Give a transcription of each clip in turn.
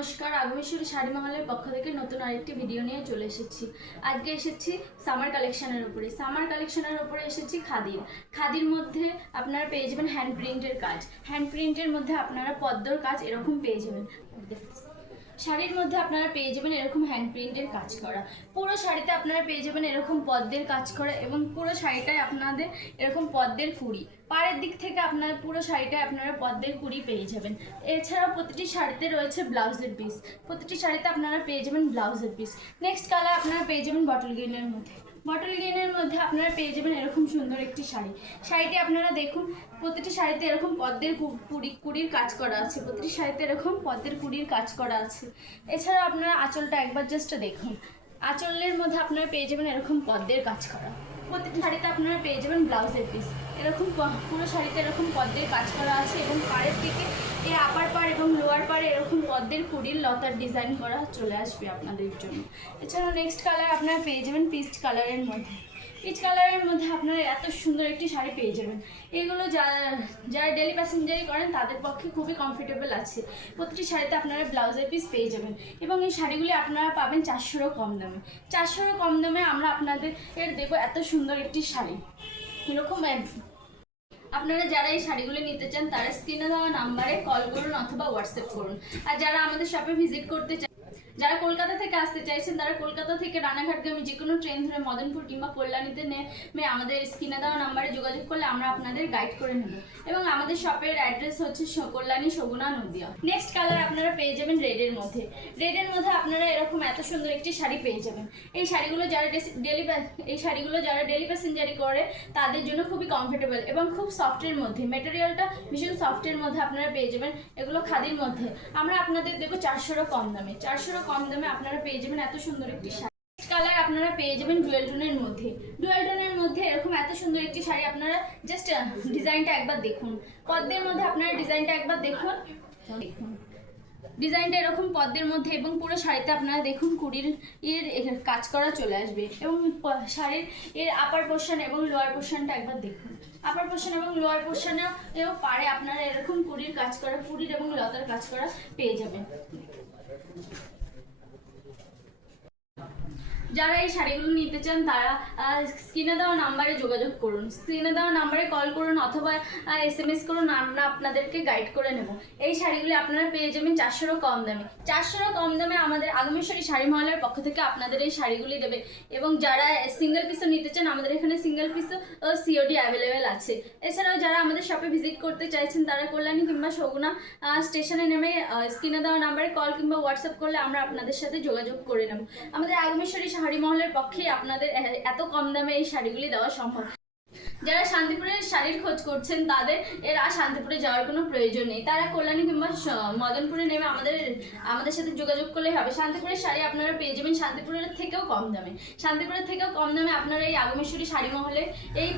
নমস্কার, আগমেশ্বরী শাড়ি মহলের পক্ষ থেকে নতুন আরেকটি ভিডিও নিয়ে চলে এসেছি। আজকে এসেছি সামার কালেকশনের উপরে এসেছি খাদির মধ্যে আপনারা পেয়ে যাবেন হ্যান্ড প্রিন্টের কাজ। হ্যান্ড প্রিন্টের মধ্যে আপনারা পদ্মর কাজ এরকম পেয়ে যাবেন। শাড়ির মধ্যে আপনারা পেয়ে যাবেন এরকম হ্যান্ড প্রিন্টের কাজ করা। পুরো শাড়িতে আপনারা পেয়ে যাবেন এরকম পদ্মের কাজ করা এবং পুরো শাড়িটায় আপনাদের এরকম পদ্মের কুড়ি। পাড়ের দিক থেকে আপনার পুরো শাড়িটায় আপনারা পদ্মের কুড়ি পেয়ে যাবেন। এছাড়াও প্রতিটি শাড়িতে রয়েছে ব্লাউজের পিস। প্রতিটি শাড়িতে আপনারা পেয়ে যাবেন ব্লাউজের পিস। নেক্সট কালার আপনারা পেয়ে যাবেন বটল গ্রিনের মধ্যে। বটল গ্রিনের মধ্যে আপনারা পেয়ে যাবেন এরকম সুন্দর একটি শাড়িটি আপনারা দেখুন। প্রতিটি শাড়িতে এরকম পদ্মের কুড়ির কাজ করা আছে। প্রতিটি শাড়িতে এরকম পদ্মের কুড়ির কাজ করা আছে। এছাড়াও আপনারা আঁচলটা একবার জাস্ট দেখুন। আঁচলের মধ্যে আপনারা পেয়ে যাবেন এরকম পদ্মের কাজ করা। প্রতিটি শাড়িতে আপনারা পেয়ে যাবেন ব্লাউজের পিস। এরকম পুরো শাড়িতে এরকম পদ্মের কাজ করা আছে এবং পাড়ের দিকে এই আপার পাড় এবং লোয়ার পাড়ে এরকম পদ্মের কুড়ির লতার ডিজাইন করা চলে আসবে আপনাদের জন্য। এছাড়াও নেক্সট কালার আপনারা পেয়ে যাবেন পিচ কালারের মধ্যে। পিচ কালারের মধ্যে আপনারা এত সুন্দর একটি শাড়ি পেয়ে যাবেন। এগুলো যারা ডেলি প্যাসেঞ্জারি করেন তাদের পক্ষে খুবই কমফোর্টেবল আছে। প্রতিটি শাড়িতে আপনারা ব্লাউজের পিস পেয়ে যাবেন এবং এই শাড়িগুলি আপনারা পাবেন 400-রও কম দামে। 400-রও কম দামে আমরা আপনাদের দেবো এত সুন্দর একটি শাড়ি। এরকম আপনারা যারা এই শাড়িগুলো নিতে চান তারা স্ক্রিনে দেওয়া নাম্বারে কল করুন অথবা হোয়াটসঅ্যাপ করুন। আর যারা আমাদের শপে ভিজিট করতে চান, যারা কলকাতা থেকে আসতে চাইছেন তারা কলকাতা থেকে রানাঘাটগামী যে কোনো ট্রেন ধরে মদনপুর কিংবা কল্যাণীতে নেমে আমাদের স্ক্রিনে দেওয়া নাম্বারে যোগাযোগ করলে আমরা আপনাদের গাইড করে নেব। এবং আমাদের শপের অ্যাড্রেস হচ্ছে কল্যাণী সগুনা নদিয়া। নেক্সট কালার আপনারা পেয়ে যাবেন রেডের মধ্যে। রেডের মধ্যে আপনারা এরকম এত সুন্দর একটি শাড়ি পেয়ে যাবেন। এই শাড়িগুলো যারা ডেলি প্যাসেঞ্জারি করে তাদের জন্য খুবই কমফোর্টেবল এবং খুব সফটের মধ্যে। মেটেরিয়ালটা ভীষণ সফটের মধ্যে আপনারা পেয়ে যাবেন। এগুলো খাদির মধ্যে আমরা আপনাদের দেবো 400-রও কম দামে। 400-রও কম দামে আপনারা পেয়ে যাবেন এত সুন্দর একটি শাড়ি। কালার আপনারা পেয়ে যাবেন ডুয়েল টোনের মধ্যে। ডুয়েল টোনের মধ্যে এরকম এত সুন্দর একটি শাড়ি আপনারা জাস্ট ডিজাইনটা একবার দেখুন। পদ্মের মধ্যে আপনারা ডিজাইনটা একবার দেখুন। ডিজাইনটা এরকম পদ্মের মধ্যে এবং পুরো শাড়িতে আপনারা দেখুন কুড়ির কাজ করা চলে আসবে এবং শাড়ির আপার পোর্শন এবং লোয়ার পোর্শনটা একবার দেখুন। আপার পোর্শন এবং লোয়ার পোর্শনেও পারে আপনারা এরকম কুড়ির কাজ করা, কুড়ির এবং লতার কাজ করা পেয়ে যাবেন। যারা এই শাড়িগুলো নিতে চান তারা স্ক্রিনে দেওয়া নাম্বারে যোগাযোগ করুন। স্ক্রিনে দেওয়া নাম্বারে কল করুন অথবা SMS করুন, আমরা আপনাদেরকে গাইড করে নেব। এই শাড়িগুলি আপনারা পেয়ে যাবেন 400-রও কম দামে। 400-রও কম দামে আমাদের আগমেশ্বরী শাড়ি মহলের পক্ষ থেকে আপনাদের এই শাড়িগুলি দেবে। এবং যারা সিঙ্গেল পিসও নিতে চান আমাদের এখানে সিঙ্গেল পিসও COD অ্যাভেলেবেল আছে। এছাড়াও যারা আমাদের শপে ভিজিট করতে চাইছেন তারা কল্যাণী কিংবা সগুনা স্টেশনে নেমে স্ক্রিনে দেওয়া নাম্বারে কল কিংবা হোয়াটসঅ্যাপ করলে আমরা আপনাদের সাথে যোগাযোগ করে নেব। আমাদের আগমেশ্বরী শাড়ি মহলের পক্ষে আপনাদের এত কম দামে এই শাড়িগুলি দেওয়া সম্ভব। যারা শান্তিপুরের শাড়ির খোঁজ করছেন তাদের শান্তিপুরে যাওয়ার কোনো প্রয়োজন নেই। তারা কল্যাণী কিংবা মদনপুরে নেমে আমাদের সাথে যোগাযোগ করলেই হবে। শান্তিপুরের শাড়ি আপনারা পেয়ে যাবেন শান্তিপুরের থেকেও কম দামে। শান্তিপুরের থেকেও কম দামে আপনারা এই আগমেশ্বরী শাড়ি মহলে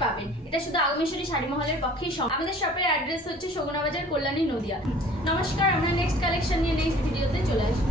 পাবেন। এটা শুধু আগমেশ্বরী শাড়ি মহলের পক্ষেই সম্ভব। আমাদের শপের অ্যাড্রেস হচ্ছে সগুনা বাজার, কল্যাণী, নদিয়া। নমস্কার, আমরা নেক্সট কালেকশন নিয়ে নেক্সট ভিডিওতে চলে আসবো।